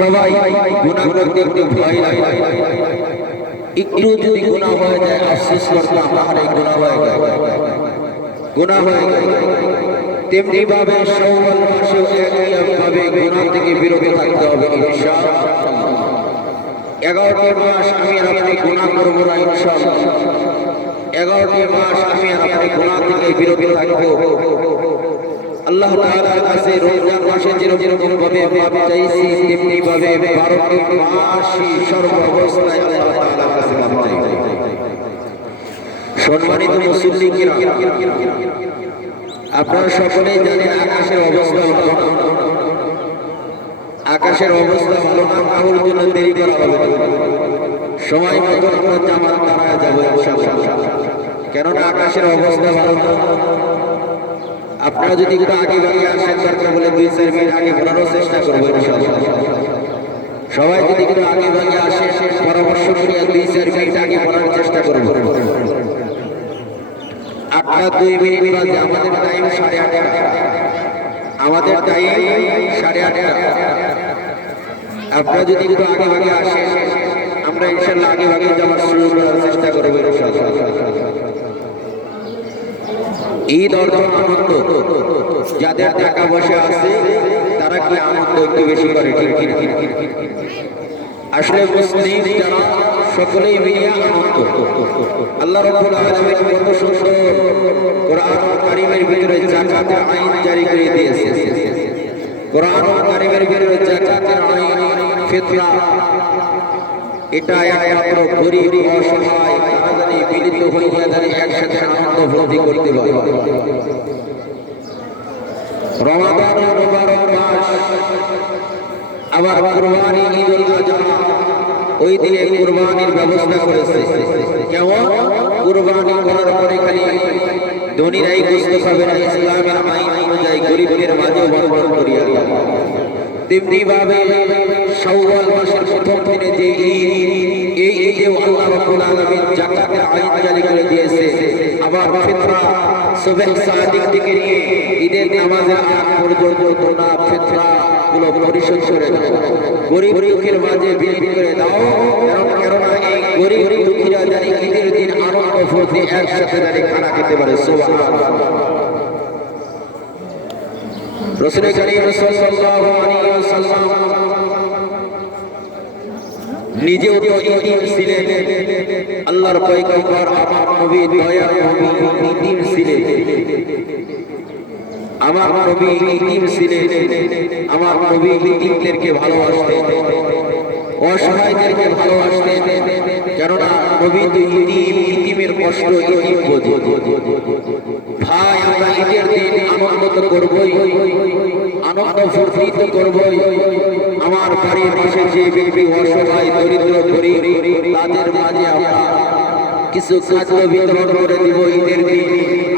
সবাই গুনাহ করতে একটু ভয় লাগে, একটু যদি গুনাহ হয়ে যায় আফসোস করতে আমার এই গুনাহ হয়ে গেল, গুনাহ হয়ে গেল। তেমনি ভাবে শাওয়াল মাসেও একইভাবে গুনাহ থেকে বিরত থাকতে হবে ইনশাআল্লাহ। 11টি মাস আমি আর আপনি গুনাহ করব না ইনশাআল্লাহ। 11টি মাস আমি আর আপনি গুনাহ থেকে বিরত থাকব। আল্লাহ তাআলার কাছে রমজান মাসে যেরকম ভাবে মাপ চাইছি তেমনি ভাবে 12টি মাসই সর্ব অবস্থায় আল্লাহ তাআলার কাছে মাপ চাইছি। সম্মানিত মুসলিম কিরাম, আপনারা সকলেই জানেন আকাশের অবস্থা ভালো না, আকাশের অবস্থা ভালো না, কারোর জন্য দেরি করা হবে না, সময় মতো আমরা জামাত তারা যাবো ইনশাআল্লাহ। কেননা আকাশের অবস্থা ভালো না। আপনারা যদি একটু আগে ভাগে আসেন দরকার বলে 2-4 মিনিট আগে ঘোরারও চেষ্টা করবো ইনশাআল্লাহ। সবাই যদি একটু আগে ভাগে আসে পরামর্শ করি 2-4 মিনিট আগে ঘোরার চেষ্টা করবো। আপনারা 2 মিনিট বাজে, আমাদের টাইম 8:30, আমাদের টাইম 8:30। আপনারা যদি একটু আগে ভাগে আসেন আমরা ইনশাআল্লাহ আগে ভাগে জামাত শুরু করার চেষ্টা করবো ইনশাআল্লাহ। ঈদ অর্জন আনন্দ, যাদের টাকা পয়সা আছে তারা কি আনন্দ একটু বেশি করে, ঠিক ঠিক। আসলে মুসলিম যারা সকলেই মিলে আনন্দ। আল্লাহ রাব্বুল আলামিন কত সুন্দর কোরআন কারীমের ভিতরে যাকাতের আইন জারি করে দিয়েছে। কোরআন কারীমের ভিতরে যাকাতের আইন, ফিতরা, এটা একমাত্র গরিব অসহায় তারা জানি মিলিত হইয়া জানি একসাথে আনন্দ উপলব্ধি করতে পারে। রমাদানের মুবারক মাস, আবার কুরবানি ঈদুল আযহা, ওই দিনে কুরবানির ব্যবস্থা করেছে। কেমন? কুরবানি করার পরে খালি ধনীরাই গোশত খাবে না, ইসলামের আইন অনুযায়ী গরিবের মাঝেও বন্টন করিয়া দেওয়া। তেমনি ভাবে শাওয়াল মাসের প্রথম দিনে যে ঈদ, এই ঈদেও আল্লাহ রাব্বুল আলামিন যাকাতের আইন জারি করে দিয়েছে। আবার ফিতরা সুবহ সাদিক থেকে নিয়ে ঈদের নামাজের আগ পর্যন্ত তোমরা ফিতরা গুলো পরিশোধ করে দাও, গরিব দুঃখীর মাঝে বিলি করে দাও। কেননা এই গরিব দুঃখীরা জানি ঈদের দিন আনন্দ ফুর্তি একসাথে জানি খানা খেতে পারে। সুবহানাল্লাহ। রাসূল করিম সাল্লাল্লাহু আলাইহি ওয়াসাল্লাম নিজেও তো ইতিম ছিলেন, আল্লাহর পয়গম্বর আমার নবী দয়ার নবী ইতিম ছিলেন, আমার নবী ইতিম ছিলেন। আমার নবী ইতিমদেরকে ভালোবাসতেন, অসহায়দেরকে ভালোবাসতেন। কেননা নবী তো ইতিমের কষ্ট ইতিম বোঝে। ভাই আমরা ঈদের দিন আনন্দ তো করবই, আনন্দ ফুর্তি তো করবই। আমার বাড়ির পাশে যে ব্যক্তি অসহায় দরিদ্র গরিব তাদের মাঝে আমরা কিছু খাদ্য বিতরণ করে দিব। ঈদের দিন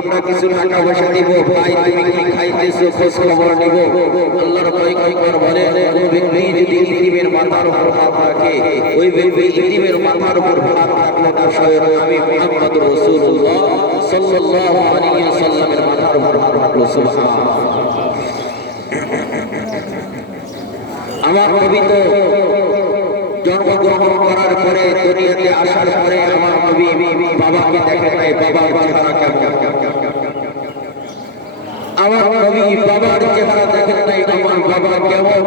আমরা কিছু টাকা পয়সা দিব, ভাই তুমি কি খাইতেছো খোঁজ খবর নিব। আল্লাহর পয়গম্বর বলেন কোন ব্যক্তি যদি ইতিমের মাথার উপর হাত রাখে, ওই ব্যক্তি ইতিমের মাথার উপর হাত রাখলে তার স্বয়ং আমি মুহাম্মদ রাসূলুল্লাহ সাল্লাল্লাহু আলাইহি ওয়াসাল্লামের মাথার উপর হাত রাখলো। সুবহানাল্লাহ। আমার নবী তো জন্মগ্রহণ করার পরে দুনিয়াতে আসার পরে আমার নবী বাবাকে দেখে নাই, বাবার চেহারা কেমন। আমার নবী বাবার চেহারা দেখেন নাই, আমার বাবা কেমন।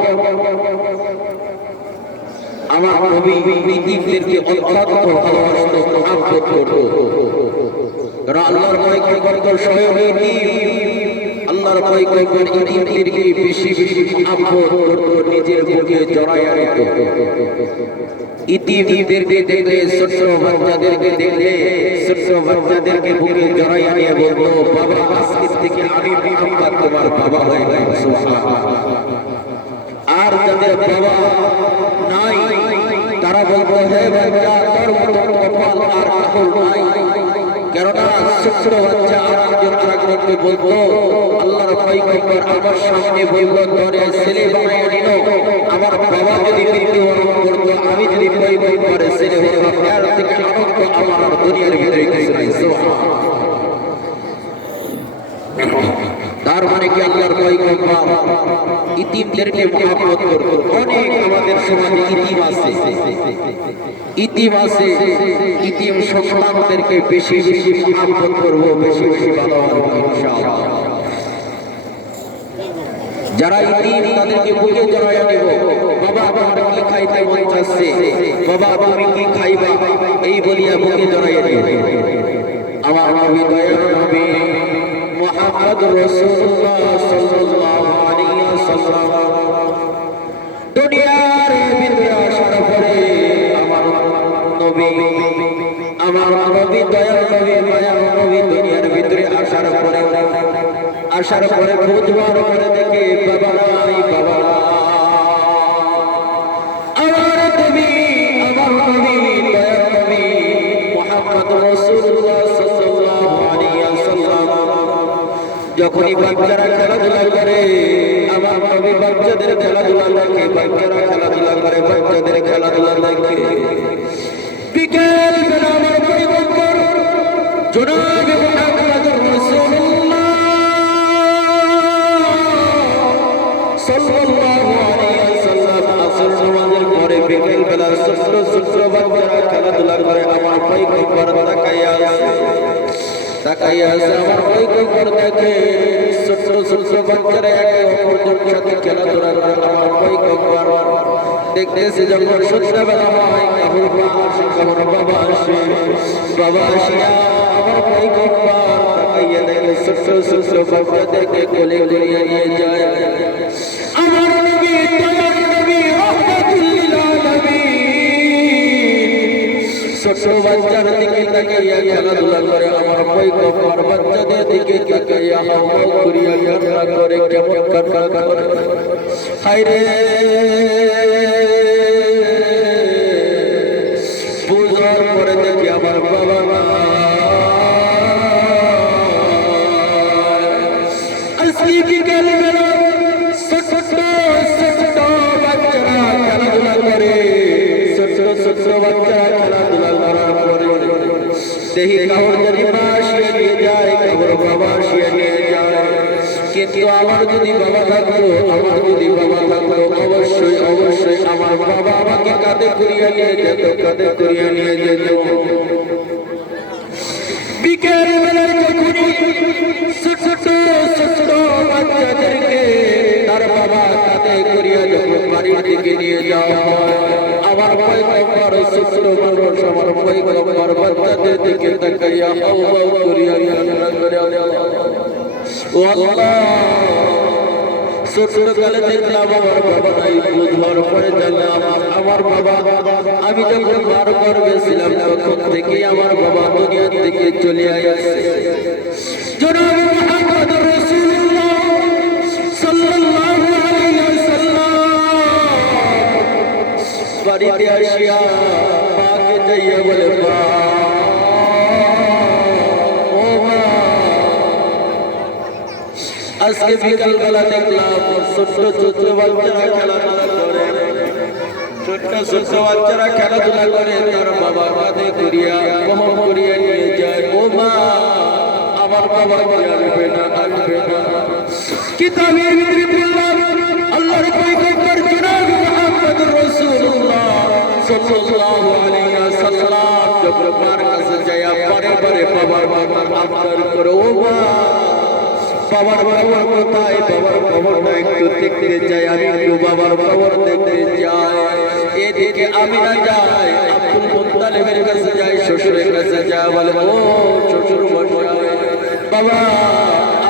আমার নবী ইতিমদেরকে অত্যন্ত ভালোবাসত, মহব্বত করত। কারণ আল্লাহর পয়গম্বর স্বয়ং ইতিম, আল্লাহর পয়গম্বর ইতিমদেরকে বেশি বেশি মহব্বত করত, নিজের বুকে জড়াইয়া নিত। ইতিমদেরকে দেখলে, ছোট্ট বাচ্চাদেরকে দেখলে, ছোট্ট বাচ্চাদেরকে বুকে জড়াইয়া নিয়ে বলতো, বাবা আজকে থেকে আমি মুহাম্মদ তোমার বাবা হয়ে গেলাম। সুবহানাল্লাহ। আর যাদের বাবা নাই তারা বলতো, হে বাচ্চা তোর মতো কপাল আর কাউর নাই। কেননা ছোট্ট বাচ্চা আরেকজনকে বলতো, আল্লাহর পয়গম্বর আমার সামনে বললো তোরে ছেলে বানায় নিল। আমার বাবা যদি মৃত্যুবরণ করতো, আমি যদি পয়গম্বরের ছেলে হতাম, এর থেকে আনন্দ আমার দুনিয়ার ভিতরে কিছু নাই। তার মানে কি আল্লাহর ভয় করবা, ইতিমদেরকে মহব্বত করব। অনেক আমাদের সমাজে ইতিম আছে, ইতিম সন্তানদেরকে বেশি বেশি মহব্বত করব, বেশি বেশি ভালোবাসবো ইনশাআল্লাহ। যারা ইতিম তাদেরকে বুকে জড়াইয়া নেব, বাবা তোমার কি খাইতে মন চাচ্ছে, বাবা তুমি কি খাইবা, এই বলিয়া বুকে জড়াইয়া নেব। আমার নবী দয়ার নবী মুহাম্মদ রাসূলুল্লাহ সাল্লাল্লাহু আলাইহি ওয়াসাল্লাম দুনিয়ার ভিতরে আসার পরে আমার নবী দয়ার নবী মায়ার নবী দুনিয়ার ভিতরে আসার পরে বুধবার পরে দেখে বাবা নাই, বাবা আমার নবী দয়ার নবী মুহাম্মদ রাসূলুল্লাহ সাল্লাল্লাহু আলাইহি ওয়াসাল্লাম যখনই বাচ্চারা খেলাধুলা করে, আমার নবী বাচ্চাদের খেলাধুলা দেখে, বাচ্চারা খেলাধুলা করে, বাচ্চাদের খেলাধুলা দেখে। বিকেল বেলা আমার পরিবর্তন জনাবে মুহাম্মদ রাসূলুল্লাহ সাল্লাল্লাহু আলাইহি ওয়াসাল্লাম আসর নামাজের পরে বিকেল বেলা ছোট ছোট বাচ্চারা খেলাধুলা করে, আমার পয়গম্বর তাকাইয়া আছে, আমার পয়গম্বর দেখে ছোট ছোট বাচ্চারা একে অপরের সাথে খেলাধুলা করে। আমার পয়গম্বর দেখতেছে যখন সন্ধ্যাবেলা হয়, বাবা আসিয়া আমার পয়গম্বর তাকাইয়া দেখে ছোট ছোট বাচ্চাদেরকে কোলে করিয়া নিয়ে যায়। আমার নবী দয়ার নবী রাহমাতুল লিল আলামিন ছোট বাচ্চার দিকে তাকাইয়া খেলাধুলা করে, আমার পয়গম্বর বাচ্চাদের দিকে তাকাইয়া হাওয়া করিয়া কান্না করে। কেমন কান্না করে, হায় রে বুঝার পরে দেখি আমার বাবা মা আজকে বিকেল বেলা ছোট ছোট বাচ্চারা খেলাধুলা করে, ছোট ছোট বাচ্চারা খেলাধুলা করার পরে দেখি কাউর যদি মা আসিয়ে নিয়ে যায়, কাউর বাবা আসিয়ে নিয়ে যায়। কিন্তু আমার যদি বাবা থাকতো, অবশ্যই আমার বাবা আমাকে কাঁধে করিয়া নিয়ে যেত, বিকেল বেলায় যখনই ছোট ছোট বাচ্চাদেরকে তার বাবা কাঁধে করিয়া যখন বাড়ির দিকে নিয়ে যাওয়া হয়, আমার পয়গম্বর ছোট মানুষ আমার পয়গম্বর বাচ্চাদের দিকে তাকাইয়া হাওয়া করিয়া কান্না করে। ও আল্লাহ, ছোটকালে দেখলাম আমার বাবা নাই, বুঝবার পরে জানলাম আমার বাবা, আমি যখন বার করবে ছিলাম তখন থেকে আমার বাবা দুনিয়া থেকে চলে আসছে। জনাবে মুহাম্মদ রাসূলুল্লাহ সাল্লাল্লাহু আলাইহি ওয়াসাল্লাম বাড়িতে আসিয়া মাকে যাইয়া বলে, মা আজকে বিকাল বেলা দেখলাম ছোট ছোট বাচ্চারা খেলাধুলা করে, তার বাবা কাঁধে করিয়া বহন করিয়া নিয়ে যায়। ও মা, আমার বাবা আসবে না। কিতাবের ভিতরে বললাম আল্লাহর পয়গম্বর জনাবে মুহাম্মদ রাসূলুল্লাহ সাল্লাল্লাহু আলাইহি ওয়াসাল্লাম যখন মার কাছে যায় বারে বাবার আবদার করে, ও মা বাবার খবর কোথায়, বাবার খবরটা একটু দেখতে চাই, আমি একটু বাবার খবর দেখতে চাই। এদিকে আমি না যাই, আব্দুল মুত্তালিবের কাছে যাই, শ্বশুরের কাছে যাই, বলে ও শ্বশুর মশাই, বাবা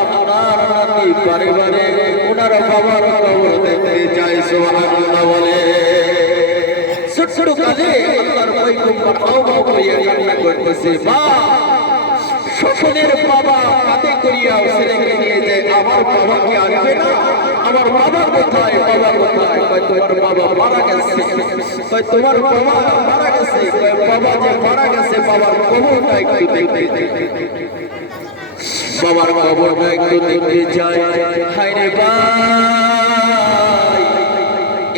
আপনার নাতি বারে ওনার বাবার খবর দেখতে চাই। সুবহানাল্লাহ বলে ছোট কাজে আল্লাহর পয়গম্বর হাওয়া করিয়া কান্না করতেছে। মা শ্বশুরের বাবা কাঁধে করিয়া ছেলেকে নিয়ে যায়, আমার বাবা কি আসবে না? আমার বাবা কোথায়? তোমার বাবা মারা গেছে। তোমার বাবা মারা গেছে, বাবা যে মারা গেছে বাবার কবরটা একটু দেখতে, বাবার কবরটা একটু দেখতে যায়। হায় রে ভাই,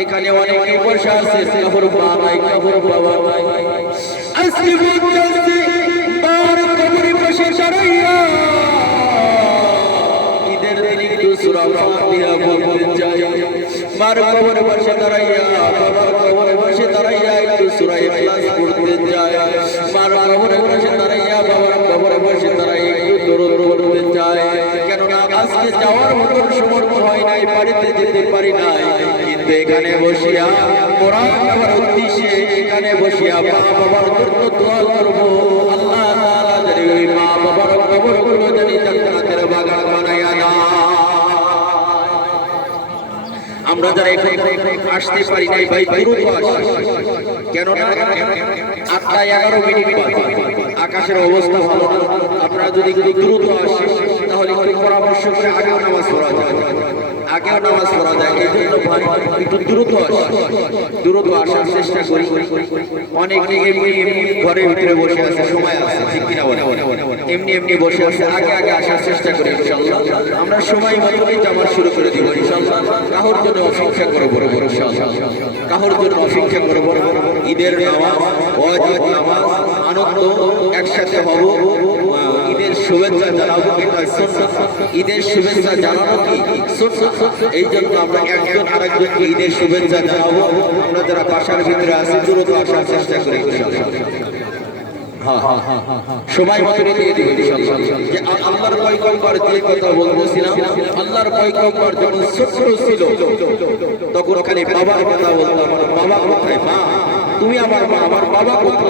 এখানে অনেকে বসে আছে, কাপড় মা নাই, কাপড় বাবা নাই, আজকে বলতে বাবার কবরে বসে সারাইয়া ঈদের দিনে সূরা ফাতিহা বলতে চাই। মার কবরে বসে দাঁড়াইয়া, বাবার কবরে বসে দাঁড়াইয়া একটু সূরা ইখলাস পড়তে চাই। মার কবরে বসে দাঁড়াইয়া, বাবার কবরে বসে দাঁড়াইয়া একটু দরুদ পড়তে চাই। কেননা আজকে যাওয়ার মতন সমর্থ হয় নাই, বাড়িতে যেতে পারি নাই, কিন্তু এখানে বসিয়া কোরআন পড়ার উদ্দেশ্যে এখানে বসিয়া মা বাবার জন্য দোয়া করব। আল্লাহ তাআলা যেন ওই মা বাবার কবরগুলো যেন জান্নাতের বাগান বানাইয়া দেয়। আমরা যারা এখানে আসতে পারি নাই ভাই, দ্রুত আসি, কেননা 8:11 বাজে, আকাশের অবস্থা ভালো না। আপনারা যদি একটু দ্রুত আসেন তাহলে পরামর্শ করে আগেও নামাজ পড়া যায়, আগেও নামাজ পড়া যায়। এই জন্য ভাই একটু দ্রুত আসি, দ্রুত আসার চেষ্টা করি। অনেকে এমনি এমনি ঘরের ভিতরে বসে আছে, সময় আছে, ঠিক কিনা বলে, এমনি এমনি বসে আছে, আগে আগে আসার চেষ্টা করি ইনশাআল্লাহ। আমরা সময় মতনই জামাত শুরু করে দিব ইনশাআল্লাহ। কাহর জন্য অপেক্ষা করবো ইনশাআল্লাহ, কাহর জন্য অপেক্ষা করবো। ঈদের নামাজ, ওয়াজিব নামাজ, আনন্দ একসাথে হব, ঈদের শুভেচ্ছা জানাবো, এটা সুন্নাত। ঈদের শুভেচ্ছা জানানো কি সুন্নাত। এই জন্য আমরা একজন আরেকজনকে ঈদের শুভেচ্ছা জানাবো। আমরা যারা বাসার ভিতরে আছি দ্রুত আসার চেষ্টা করি ইনশাআল্লাহ। সময় মতো দিয়ে দিবেন ইনশাআল্লাহ। যে আল্লাহর পয়গম্বর যে কথা বলছিলাম, আল্লাহর পয়গম্বর যখন ছোট ছিল তখন খালি বাবার কথা বলতাম, বাবা কোথায়, মা তুমি আমার মা, আমার বাবা কোথায়।